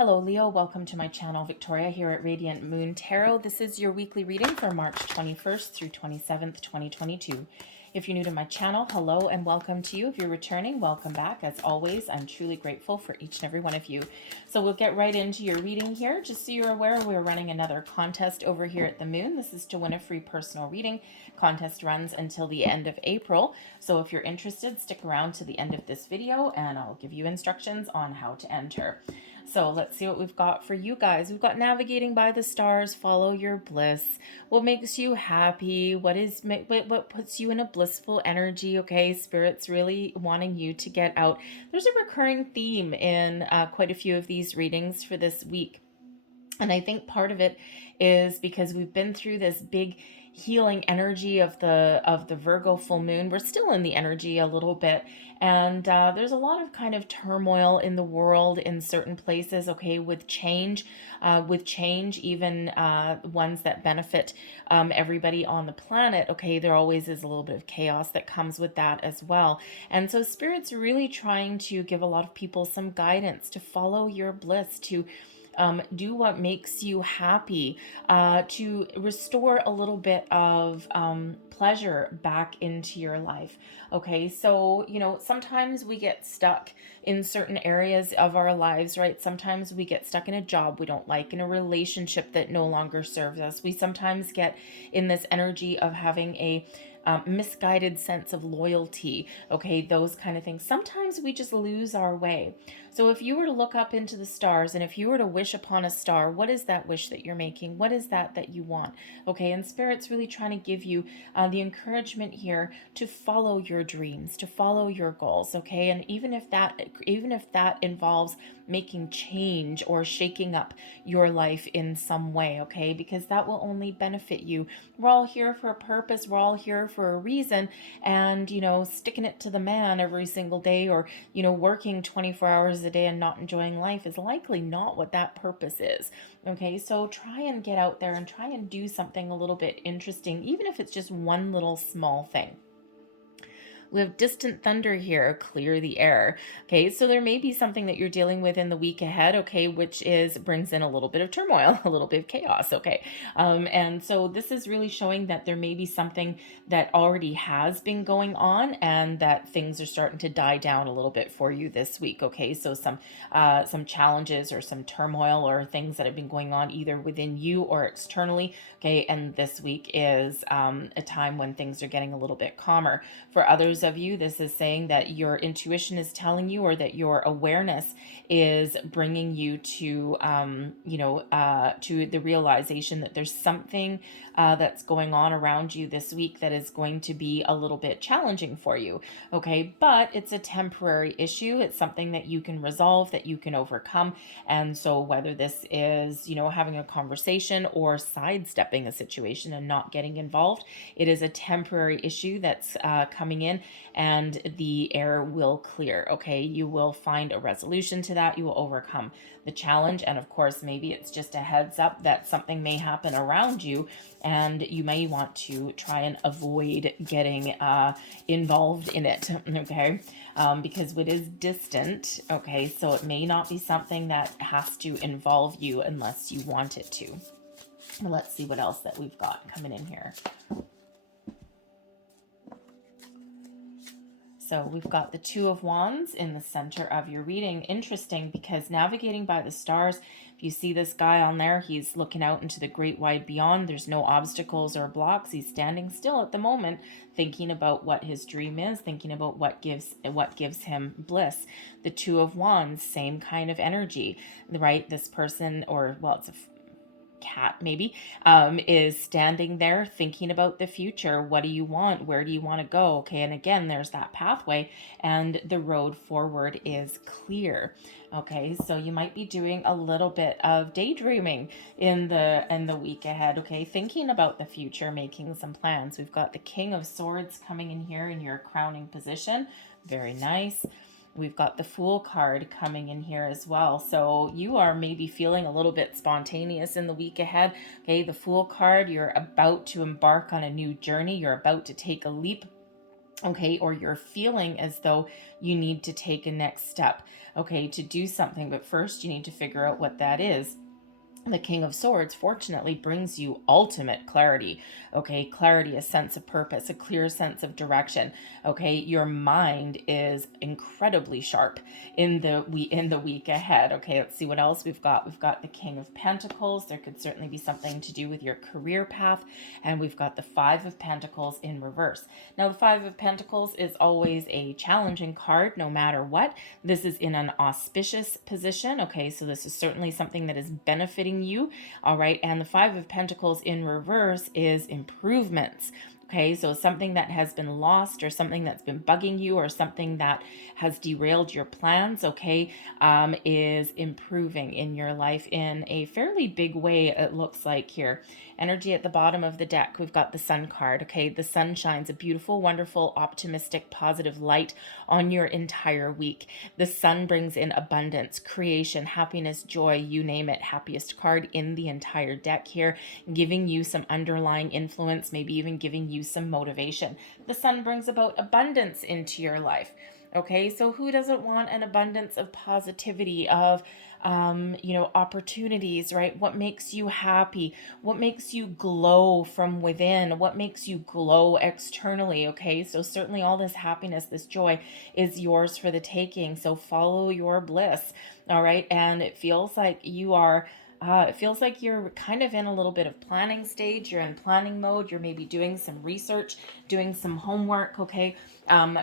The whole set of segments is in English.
Hello Leo, welcome to my channel. Victoria here at Radiant Moon Tarot. This is your weekly reading for March 21st through 27th, 2022. If you're new to my channel, hello and welcome to you. If you're returning, welcome back. As always, I'm truly grateful for each and every one of you. So we'll get right into your reading here. Just so you're aware, we're running another contest over here at the Moon. This is to win a free personal reading. Contest runs until the end of April. So if you're interested, stick around to the end of this video and I'll give you instructions on how to enter. So let's see what we've got for you guys. We've got navigating by the stars, follow your bliss. What makes you happy? What puts you in a blissful energy? Okay, Spirit's really wanting you to get out. There's a recurring theme in quite a few of these readings for this week. And I think part of it is because we've been through this big healing energy of the Virgo full moon. We're still in the energy a little bit, and there's a lot of kind of turmoil in the world in certain places, okay, with change, even ones that benefit everybody on the planet, okay, there always is a little bit of chaos that comes with that as well. And so Spirit's really trying to give a lot of people some guidance to follow your bliss, to do what makes you happy, to restore a little bit of pleasure back into your life. Okay, so, sometimes we get stuck in certain areas of our lives, right? Sometimes we get stuck in a job we don't like, in a relationship that no longer serves us. We sometimes get in this energy of having a misguided sense of loyalty, okay, those kind of things. Sometimes we just lose our way. So if you were to look up into the stars and if you were to wish upon a star, what is that wish that you're making? What is that you want? Okay, and Spirit's really trying to give you the encouragement here to follow your dreams, to follow your goals, okay? And even if that involves making change or shaking up your life in some way, okay? Because that will only benefit you. We're all here for a purpose. We're all here for a reason. And, sticking it to the man every single day, or, working 24 hours a day and not enjoying life is likely not what that purpose is. Okay, so try and get out there and try and do something a little bit interesting, even if it's just one little small thing. We have distant thunder here, clear the air. Okay, so there may be something that you're dealing with in the week ahead, okay, which brings in a little bit of turmoil, a little bit of chaos, okay. And so this is really showing that there may be something that already has been going on and that things are starting to die down a little bit for you this week, okay. So some challenges or some turmoil or things that have been going on either within you or externally, okay. And this week is a time when things are getting a little bit calmer. For others of you, this is saying that your intuition is telling you, or that your awareness is bringing you to to the realization that there's something that's going on around you this week that is going to be a little bit challenging for you, okay? But it's a temporary issue. It's something that you can resolve, that you can overcome. And so whether this is, having a conversation or sidestepping a situation and not getting involved, it is a temporary issue that's coming in, and the air will clear, okay? You will find a resolution to that. You will overcome the challenge. And of course, maybe it's just a heads up that something may happen around you and you may want to try and avoid getting involved in it, okay? Because it is distant, okay? So it may not be something that has to involve you unless you want it to. Let's see what else that we've got coming in here. So we've got the Two of Wands in the center of your reading. Interesting, because navigating by the stars, if you see this guy on there, he's looking out into the great wide beyond. There's no obstacles or blocks. He's standing still at the moment, thinking about what his dream is, thinking about what gives him bliss. The Two of Wands, same kind of energy, right? This person, or well, it's a cat maybe, is standing there thinking about the future. What do you want? Where do you want to go? Okay, and again, there's that pathway and the road forward is clear. Okay, so you might be doing a little bit of daydreaming in the week ahead, okay, thinking about the future, making some plans. We've got the King of Swords coming in here in your crowning position. Very nice. We've got the Fool card coming in here as well. So you are maybe feeling a little bit spontaneous in the week ahead. Okay, the Fool card, you're about to embark on a new journey. You're about to take a leap, okay, or you're feeling as though you need to take a next step. okay, to do something. But first, you need to figure out what that is. The King of Swords, fortunately, brings you ultimate clarity. Okay, clarity, a sense of purpose, a clear sense of direction. Okay, your mind is incredibly sharp in the week ahead. Okay, let's see what else we've got. We've got the King of Pentacles. There could certainly be something to do with your career path, and we've got the Five of Pentacles in reverse. Now, the Five of Pentacles is always a challenging card, no matter what. This is in an auspicious position. Okay, so this is certainly something that is benefiting you. All right, and the Five of Pentacles in reverse is improvements. Okay, so something that has been lost, or something that's been bugging you, or something that has derailed your plans, okay, is improving in your life in a fairly big way, it looks like here. Energy at the bottom of the deck, we've got the Sun card. Okay, the sun shines a beautiful, wonderful, optimistic, positive light on your entire week. The sun brings in abundance, creation, happiness, joy, you name it. Happiest card in the entire deck here, giving you some underlying influence, maybe even giving you some motivation. The sun brings about abundance into your life. Okay, so who doesn't want an abundance of positivity, of opportunities, right? What makes you happy? What makes you glow from within? What makes you glow externally? Okay, so certainly all this happiness, this joy is yours for the taking. So follow your bliss. All right, and it feels like you're kind of in a little bit of planning stage. You're in planning mode. You're maybe doing some research, doing some homework, okay?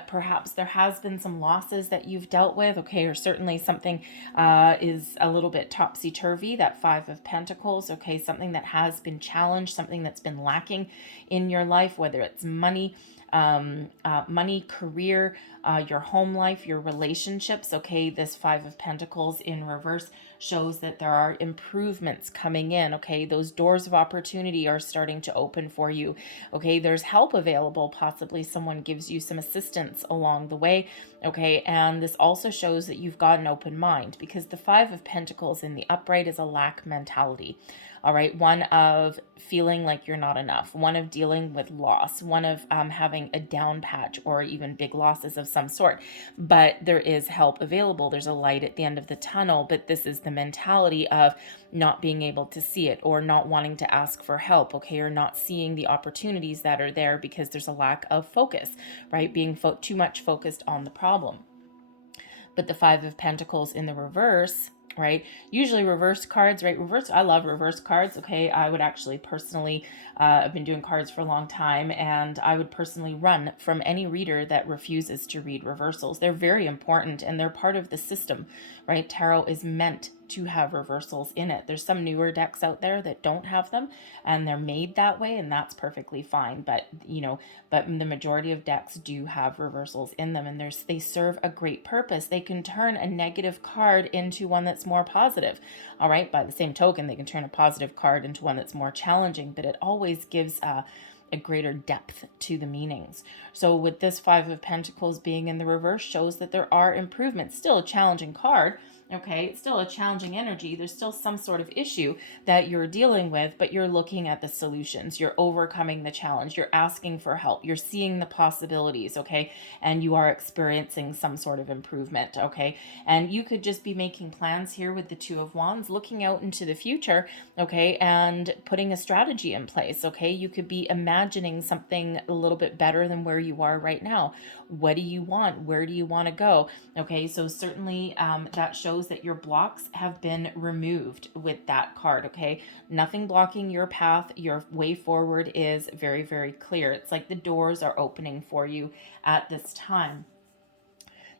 Perhaps there has been some losses that you've dealt with, okay? Or certainly something is a little bit topsy-turvy, that Five of Pentacles, okay? Something that has been challenged, something that's been lacking in your life, whether it's money, career, your home life, your relationships. Okay, this Five of Pentacles in reverse shows that there are improvements coming in. Okay, those doors of opportunity are starting to open for you. Okay, there's help available. Possibly someone gives you some assistance along the way. Okay, and this also shows that you've got an open mind, because the Five of Pentacles in the upright is a lack mentality. All right, one of feeling like you're not enough, one of dealing with loss, one of having a down patch or even big losses of some sort. But there is help available. There's a light at the end of the tunnel, but this is the mentality of not being able to see it, or not wanting to ask for help, okay, or not seeing the opportunities that are there because there's a lack of focus, right? Being too much focused on the problem. But the Five of Pentacles in the reverse, right? Usually reverse cards, right? I love reverse cards. Okay, I would actually personally, I've been doing cards for a long time, and I would personally run from any reader that refuses to read reversals. They're very important, and they're part of the system, right? Tarot is meant to have reversals in it. There's some newer decks out there that don't have them, and they're made that way, and that's perfectly fine. But the majority of decks do have reversals in them, and they serve a great purpose. They can turn a negative card into one that's more positive. All right, by the same token, they can turn a positive card into one that's more challenging, but it always gives a greater depth to the meanings. So with this Five of Pentacles being in the reverse shows that there are improvements. Still a challenging card, okay? It's still a challenging energy. There's still some sort of issue that you're dealing with, but you're looking at the solutions. You're overcoming the challenge. You're asking for help. You're seeing the possibilities, okay? And you are experiencing some sort of improvement, okay? And you could just be making plans here with the Two of Wands, looking out into the future, okay? And putting a strategy in place, okay? You could be imagining something a little bit better than where you are right now. What do you want? Where do you want to go? Okay, so certainly that shows that your blocks have been removed with that card, okay? Nothing blocking your path. Your way forward is very, very clear. It's like the doors are opening for you at this time.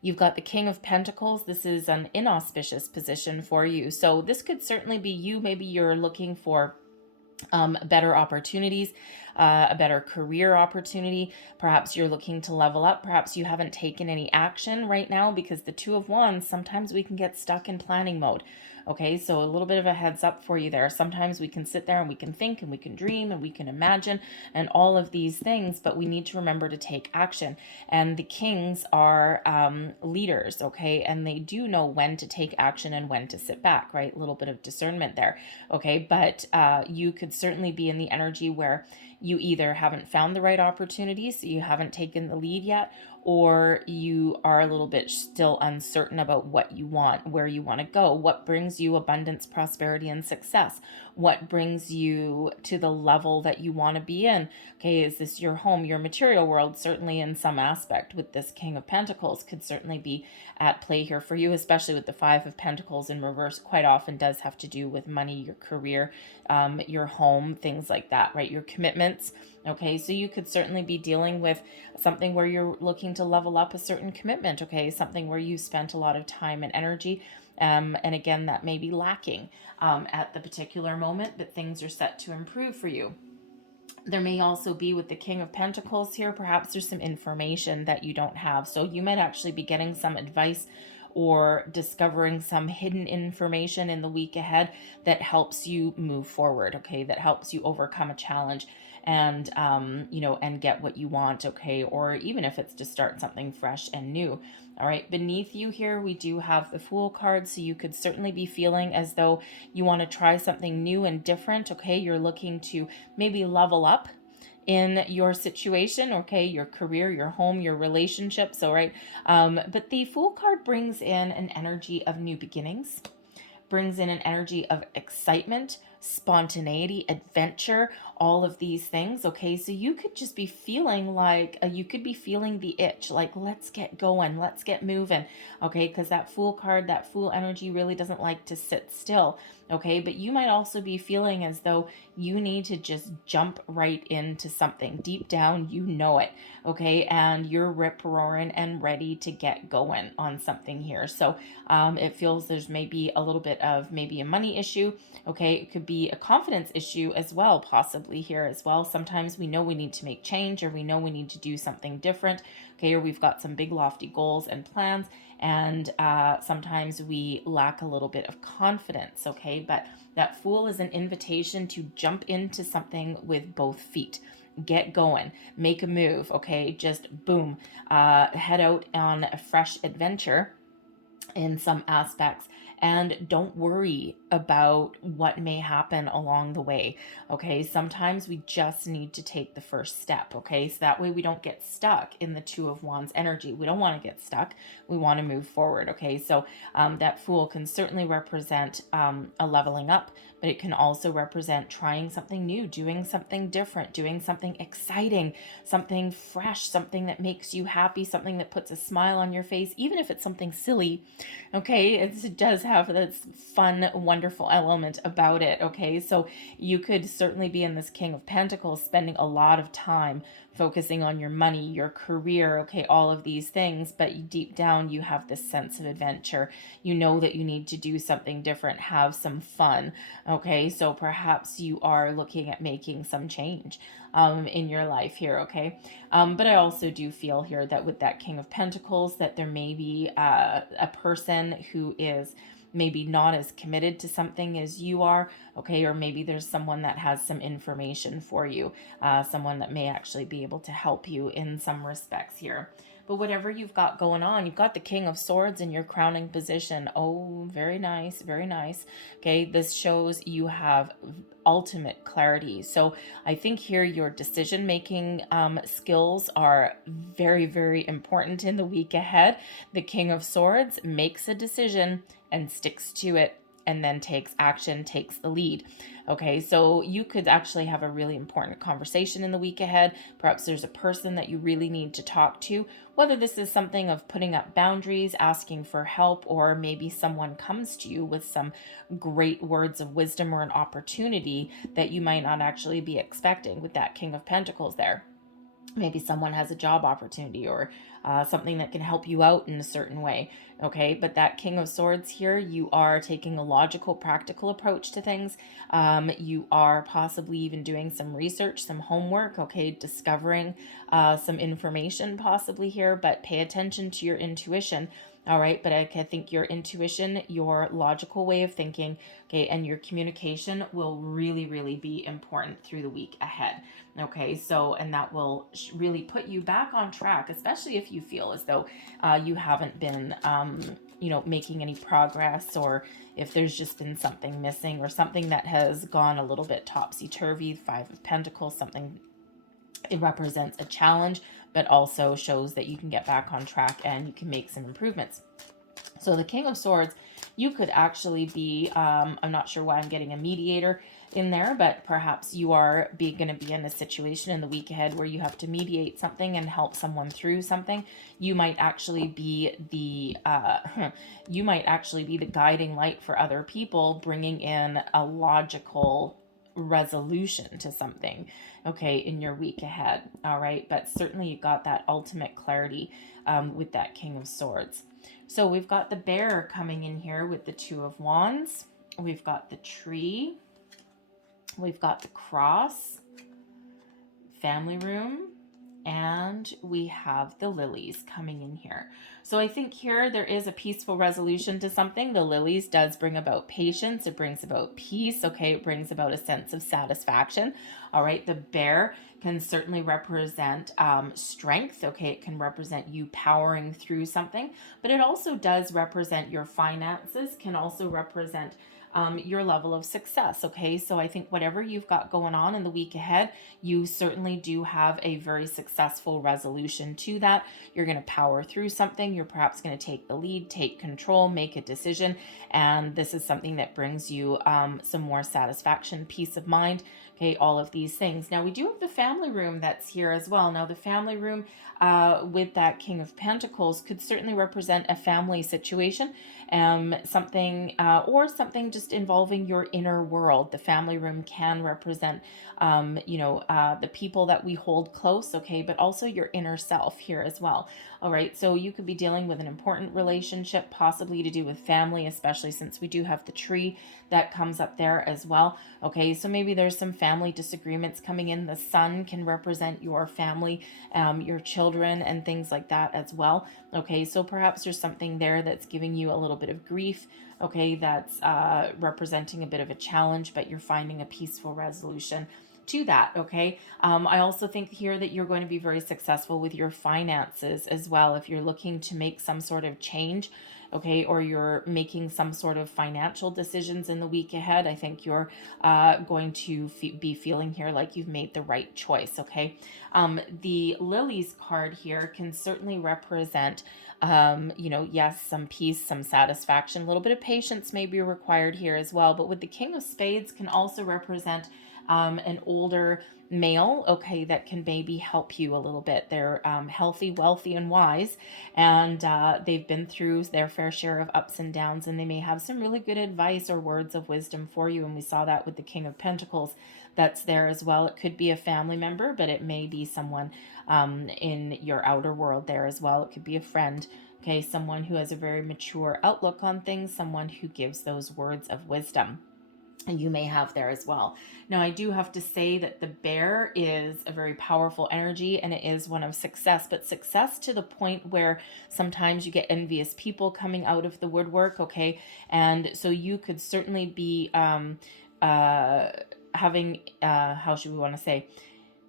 You've got the King of Pentacles. This is an inauspicious position for you. So this could certainly be you. Maybe you're looking for better opportunities, a better career opportunity. Perhaps you're looking to level up. Perhaps you haven't taken any action right now, because the Two of Wands, sometimes we can get stuck in planning mode. Okay, so a little bit of a heads up for you there. Sometimes we can sit there and we can think and we can dream and we can imagine and all of these things, but we need to remember to take action. And the kings are leaders, okay, and they do know when to take action and when to sit back, right? A little bit of discernment there, okay? But you could certainly be in the energy where you either haven't found the right opportunity, so you haven't taken the lead yet, or you are a little bit still uncertain about what you want, where you want to go, what brings you abundance, prosperity, and success, what brings you to the level that you want to be in. Okay, is this your home, your material world? Certainly in some aspect with this King of Pentacles could certainly be at play here for you, especially with the Five of Pentacles in reverse. Quite often does have to do with money, your career, your home, things like that, right? Your commitments. Okay, so you could certainly be dealing with something where you're looking to level up a certain commitment, okay? Something where you spent a lot of time and energy, and again, that may be lacking at the particular moment, but things are set to improve for you. There may also be with the King of Pentacles here, perhaps there's some information that you don't have. So you might actually be getting some advice or discovering some hidden information in the week ahead that helps you move forward, okay? That helps you overcome a challenge and, and get what you want, okay? Or even if it's to start something fresh and new. All right, beneath you here, we do have the Fool card. So you could certainly be feeling as though you want to try something new and different, okay? You're looking to maybe level up in your situation, okay, your career, your home, your relationships, all right. But the Fool card brings in an energy of new beginnings, brings in an energy of excitement, spontaneity, adventure, all of these things, okay? So you could just be feeling like, you could be feeling the itch, like, let's get going, let's get moving, okay? Because that Fool card, that Fool energy really doesn't like to sit still, okay? But you might also be feeling as though you need to just jump right into something. Deep down, you know it, okay? And you're rip-roaring and ready to get going on something here. So it feels there's maybe a little bit of maybe a money issue, okay? It could be a confidence issue as well, possibly here as well. Sometimes we know we need to make change, or we know we need to do something different, okay? Or we've got some big lofty goals and plans, and sometimes we lack a little bit of confidence, okay? But that Fool is an invitation to jump into something with both feet. Get going, make a move, okay? Just boom, head out on a fresh adventure in some aspects, and don't worry about what may happen along the way, okay? Sometimes we just need to take the first step, okay? So that way we don't get stuck in the Two of Wands energy. We don't want to get stuck. We want to move forward, okay? So that Fool can certainly represent a leveling up, but it can also represent trying something new, doing something different, doing something exciting, something fresh, something that makes you happy, something that puts a smile on your face, even if it's something silly, okay? It does have this fun, wonderful element about it, okay? So you could certainly be in this King of Pentacles spending a lot of time focusing on your money, your career, okay, all of these things, but deep down you have this sense of adventure. You know that you need to do something different, have some fun, okay? So perhaps you are looking at making some change in your life here, okay? But I also do feel here that with that King of Pentacles, that there may be a person who is maybe not as committed to something as you are, okay? Or maybe there's someone that has some information for you, someone that may actually be able to help you in some respects here. But whatever you've got going on, you've got the King of Swords in your crowning position. Oh, very nice, very nice. Okay, this shows you have ultimate clarity. So I think here your decision-making skills are very, very important in the week ahead. The King of Swords makes a decision and sticks to it, and then takes action, takes the lead. Okay, so you could actually have a really important conversation in the week ahead. Perhaps there's a person that you really need to talk to, whether this is something of putting up boundaries, asking for help, or maybe someone comes to you with some great words of wisdom or an opportunity that you might not actually be expecting with that King of Pentacles there. Maybe someone has a job opportunity, or something that can help you out in a certain way, okay? But that King of Swords here, you are taking a logical, practical approach to things. You are possibly even doing some research, some homework, okay? Discovering some information possibly here, but pay attention to your intuition. All right, but I think your intuition, your logical way of thinking, okay, and your communication will really, really be important through the week ahead. Okay, so, and that will really put you back on track, especially if you feel as though you haven't been, making any progress, or if there's just been something missing, or something that has gone a little bit topsy-turvy. Five of Pentacles, something, it represents a challenge, but also shows that you can get back on track and you can make some improvements. So the King of Swords, you could actually be, I'm not sure why I'm getting a mediator in there, but perhaps you are going to be in a situation in the week ahead where you have to mediate something and help someone through something. You might actually be the you might actually be the guiding light for other people, bringing in a logical resolution to something, okay, in your week ahead. All right, but certainly you got that ultimate clarity with that King of Swords. So we've got the bear coming in here with the Two of Wands. We've got the tree. We've got the cross, family room, and we have the lilies coming in here. So I think here there is a peaceful resolution to something. The lilies does bring about patience. It brings about peace. Okay, it brings about a sense of satisfaction. All right, the bear can certainly represent strength. Okay, it can represent you powering through something, but it also does represent your finances, can also represent your level of success. Okay, so I think whatever you've got going on in the week ahead, you certainly do have a very successful resolution to that. You're going to power through something. You're perhaps going to take the lead, take control, make a decision, and this is something that brings you some more satisfaction, peace of mind. Okay, all of these things. Now we do have the family room that's here as well. Now the family room with that King of Pentacles could certainly represent a family situation, something or something just involving your inner world. The family room can represent, the people that we hold close, okay, but also your inner self here as well. All right, so you could be dealing with an important relationship, possibly to do with family, especially since we do have the tree that comes up there as well. Okay, so maybe there's some family disagreements coming in. The sun can represent your family, your children, and things like that as well. Okay, so perhaps there's something there that's giving you a little bit of grief. Okay, that's representing a bit of a challenge, but you're finding a peaceful resolution to that. Okay, I also think here that you're going to be very successful with your finances as well. If you're looking to make some sort of change, okay, or you're making some sort of financial decisions in the week ahead, I think you're going to be feeling here like you've made the right choice. Okay, the lilies card here can certainly represent yes, some peace, some satisfaction, a little bit of patience may be required here as well. But with the King of Spades can also represent an older male, okay, that can maybe help you a little bit. They're healthy, wealthy, and wise, and they've been through their fair share of ups and downs, and they may have some really good advice or words of wisdom for you. And we saw that with the King of Pentacles that's there as well. It could be a family member, but it may be someone in your outer world there as well. It could be a friend, okay, someone who has a very mature outlook on things, someone who gives those words of wisdom. And you may have there as well. Now, I do have to say that the bear is a very powerful energy, and it is one of success, but success to the point where sometimes you get envious people coming out of the woodwork, okay? And so you could certainly be having, how should we want to say,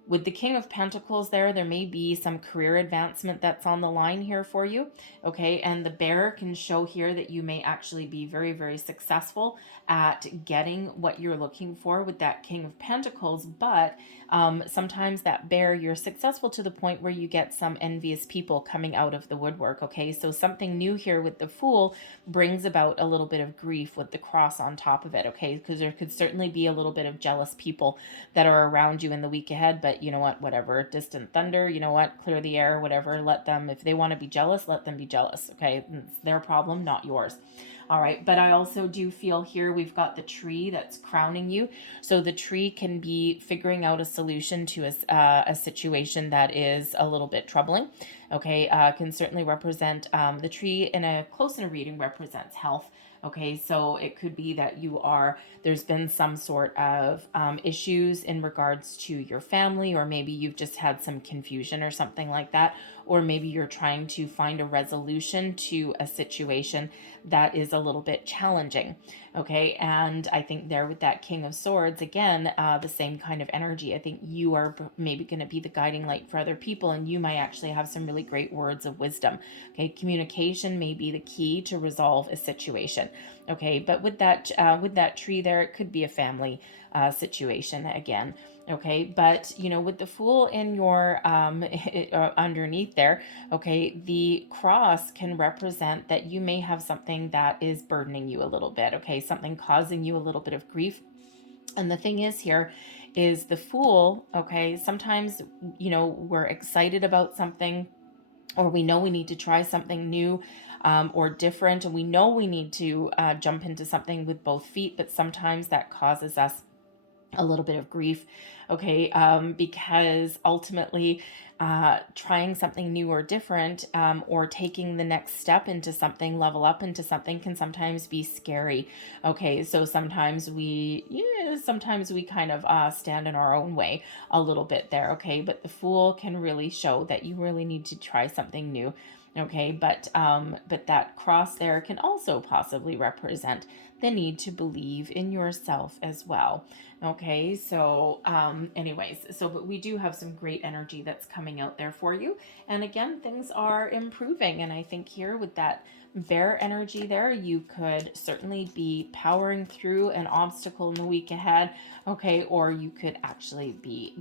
with the King of Pentacles there may be some career advancement that's on the line here for you, okay? And the bear can show here that you may actually be very, very successful at getting what you're looking for with that King of Pentacles, but sometimes that bear, you're successful to the point where you get some envious people coming out of the woodwork, okay? So something new here with the Fool brings about a little bit of grief with the cross on top of it, okay? Because there could certainly be a little bit of jealous people that are around you in the week ahead, but you know what, whatever, distant thunder, you know what, clear the air, whatever, let them, if they want to be jealous, let them be jealous, okay? It's their problem, not yours. All right, but I also do feel here we've got the tree that's crowning you. So the tree can be figuring out a solution to a situation that is a little bit troubling. Okay, can certainly represent, the tree in a close in a reading represents health. Okay, so it could be that there's been some sort of issues in regards to your family, or maybe you've just had some confusion or something like that, or maybe you're trying to find a resolution to a situation that is a little bit challenging. Okay, and I think there with that King of Swords, again, the same kind of energy. I think you are maybe going to be the guiding light for other people, and you might actually have some really great words of wisdom. Okay, communication may be the key to resolve a situation. Okay, but with that tree there, it could be a family situation again. Okay, but with the Fool in your underneath there, okay, the cross can represent that you may have something that is burdening you a little bit. Okay, something causing you a little bit of grief. And the thing is here is the Fool. Okay, sometimes we're excited about something, or we know we need to try something new or different, and we know we need to jump into something with both feet, but sometimes that causes us a little bit of grief, okay, because ultimately trying something new or different, or taking the next step into something, level up into something, can sometimes be scary. Okay, so sometimes we kind of stand in our own way a little bit there. Okay, but the Fool can really show that you really need to try something new. Okay, but that cross there can also possibly represent the need to believe in yourself as well. Okay, so but we do have some great energy that's coming out there for you. And again, things are improving. And I think here with that bear energy there, you could certainly be powering through an obstacle in the week ahead. Okay, or you could actually be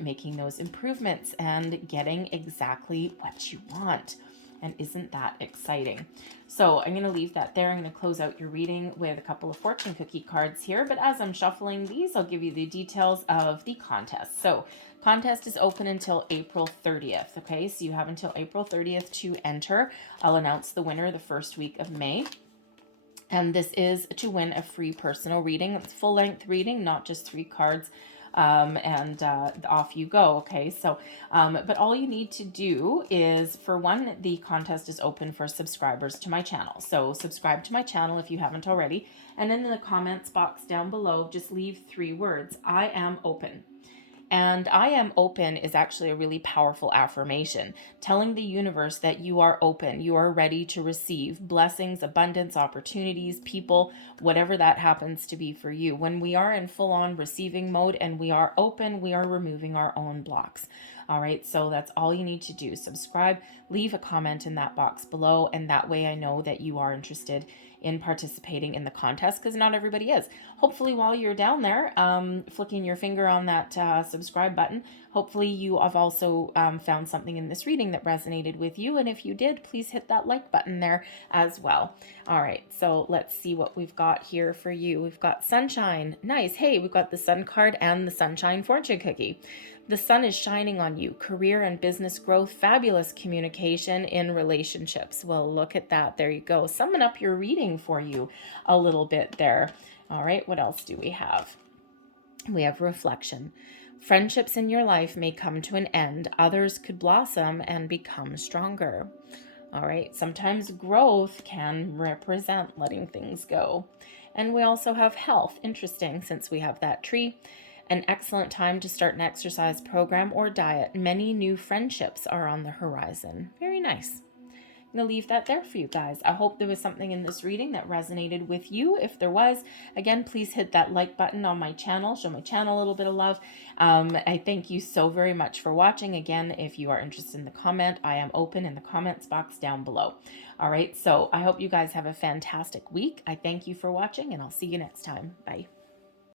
making those improvements and getting exactly what you want. And isn't that exciting? So I'm going to leave that there. I'm going to close out your reading with a couple of fortune cookie cards here. But as I'm shuffling these, I'll give you the details of the contest. So contest is open until April 30th. Okay, so you have until April 30th to enter. I'll announce the winner the first week of May. And this is to win a free personal reading. It's full-length reading, not just 3 cards. And off you go. Okay, so but all you need to do is, for one, the contest is open for subscribers to my channel. So subscribe to my channel if you haven't already, and in the comments box down below, just leave 3 words: I am open. And I am open is actually a really powerful affirmation, telling the universe that you are open, you are ready to receive blessings, abundance, opportunities, people, whatever that happens to be for you. When we are in full-on receiving mode and we are open, we are removing our own blocks. All right, so that's all you need to do. Subscribe, leave a comment in that box below, and that way I know that you are interested in participating in the contest, because not everybody is. Hopefully while you're down there flicking your finger on that subscribe button, hopefully you have also found something in this reading that resonated with you, and if you did, please hit that like button there as well. All right, so let's see what we've got here for you. We've got sunshine. Nice. Hey, we've got the sun card and the sunshine fortune cookie. The sun is shining on you. Career and business growth, fabulous communication in relationships. Well, look at that. There you go. Summing up your reading for you a little bit there. All right, what else do we have? We have reflection. Friendships in your life may come to an end. Others could blossom and become stronger. All right, sometimes growth can represent letting things go. And we also have health. Interesting, since we have that tree. An excellent time to start an exercise program or diet. Many new friendships are on the horizon. Very nice. I'm going to leave that there for you guys. I hope there was something in this reading that resonated with you. If there was, again, please hit that like button on my channel. Show my channel a little bit of love. I thank you so very much for watching. Again, if you are interested in the comment, I am open in the comments box down below. All right, so I hope you guys have a fantastic week. I thank you for watching, and I'll see you next time. Bye.